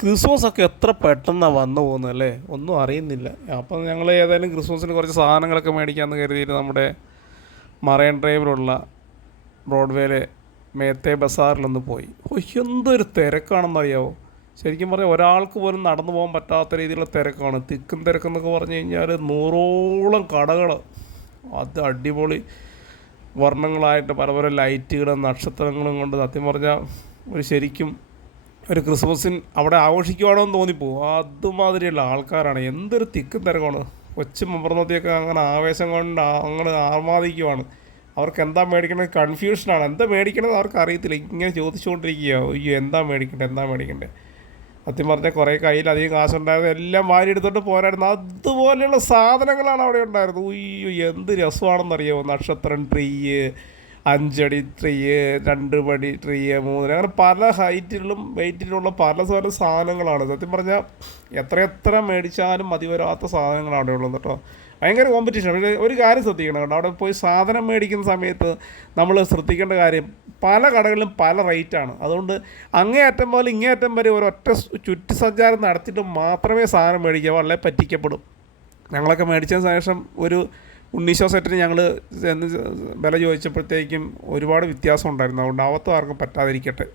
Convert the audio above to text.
ക്രിസ്മസൊക്കെ എത്ര പെട്ടെന്നാണ് വന്നു പോകുന്നത് അല്ലേ, ഒന്നും അറിയുന്നില്ല. അപ്പം ഞങ്ങൾ ഏതായാലും ക്രിസ്മസിന് കുറച്ച് സാധനങ്ങളൊക്കെ മേടിക്കാമെന്ന് കരുതിയിട്ട് നമ്മുടെ മറൈൻ ഡ്രൈവിലുള്ള ബ്രോഡ്വേയിലെ മേത്തെ ബസാറിലൊന്ന് പോയി. എന്തൊരു തിരക്കാണെന്നറിയാവോ. ശരിക്കും പറഞ്ഞാൽ ഒരാൾക്ക് പോലും നടന്നു പോകാൻ പറ്റാത്ത രീതിയിലുള്ള തിരക്കാണ്. തിക്കും തിരക്കെന്നൊക്കെ പറഞ്ഞു കഴിഞ്ഞാൽ 100ഓളം കടകൾ, അത് അടിപൊളി വർണ്ണങ്ങളായിട്ട് പല പല ലൈറ്റുകളും നക്ഷത്രങ്ങളും കൊണ്ട് സത്യം പറഞ്ഞാൽ ഒരു ശരിക്കും ഒരു ക്രിസ്മസിന് അവിടെ ആഘോഷിക്കുവാണോ എന്ന് തോന്നിപ്പോവും. അതുമാതിരിയുള്ള ആൾക്കാരാണ്. എന്തൊരു തിക്കും തിരക്കാണ്. കൊച്ചു മുമ്പർന്നത്തിയൊക്കെ അങ്ങനെ ആവേശം കൊണ്ട് അങ്ങനെ ആർമാദിക്കുവാണ്. അവർക്ക് എന്താ മേടിക്കണത് കൺഫ്യൂഷനാണ്. എന്താ മേടിക്കണത് അവർക്ക് അറിയത്തില്ല. ഇങ്ങനെ ചോദിച്ചുകൊണ്ടിരിക്കുക, അയ്യോ എന്താ മേടിക്കണ്ടേ. സത്യം പറഞ്ഞാൽ കുറേ കയ്യിലധികം കാശുണ്ടായിരുന്നു, എല്ലാം വാരി എടുത്തോട്ട് പോരായിരുന്നു. അതുപോലെയുള്ള സാധനങ്ങളാണ് അവിടെ ഉണ്ടായിരുന്നത്. അയ്യോ എന്ത് രസമാണെന്നറിയാമോ. നക്ഷത്രം ട്രീ, 5 അടി ട്രീ, 2 പടി ട്രീ, 3, അങ്ങനെ പല ഹൈറ്റിലും വെയിറ്റിലുള്ള പല സാധനങ്ങളാണ്. സത്യം പറഞ്ഞാൽ എത്ര മേടിച്ചാലും മതി വരാത്ത സാധനങ്ങളാണ് അവിടെ ഉള്ളത് കേട്ടോ. ഭയങ്കര കോമ്പറ്റീഷൻ. പക്ഷേ ഒരു കാര്യം ശ്രദ്ധിക്കണം കേട്ടോ, അവിടെ പോയി സാധനം മേടിക്കുന്ന സമയത്ത് നമ്മൾ ശ്രദ്ധിക്കേണ്ട കാര്യം, പല കടകളിലും പല റേറ്റാണ്. അതുകൊണ്ട് അങ്ങേയറ്റം പോലെ ഇങ്ങേയറ്റം വരെ ഒരൊറ്റ ചുറ്റി സഞ്ചാരം നടത്തിയിട്ട് മാത്രമേ സാധനം മേടിക്കാവൂ, അല്ലെങ്കിൽ പറ്റിക്കപ്പെടും. ഞങ്ങളൊക്കെ മേടിച്ചതിന് ശേഷം ഒരു ഉണ്ണീശോ സെറ്റിന് ഞങ്ങൾ വില ചോദിച്ചപ്പോഴത്തേക്കും ഒരുപാട് വ്യത്യാസം ഉണ്ടായിരുന്നു. അതുകൊണ്ട് അവത്തും ആർക്കും പറ്റാതിരിക്കട്ടെ.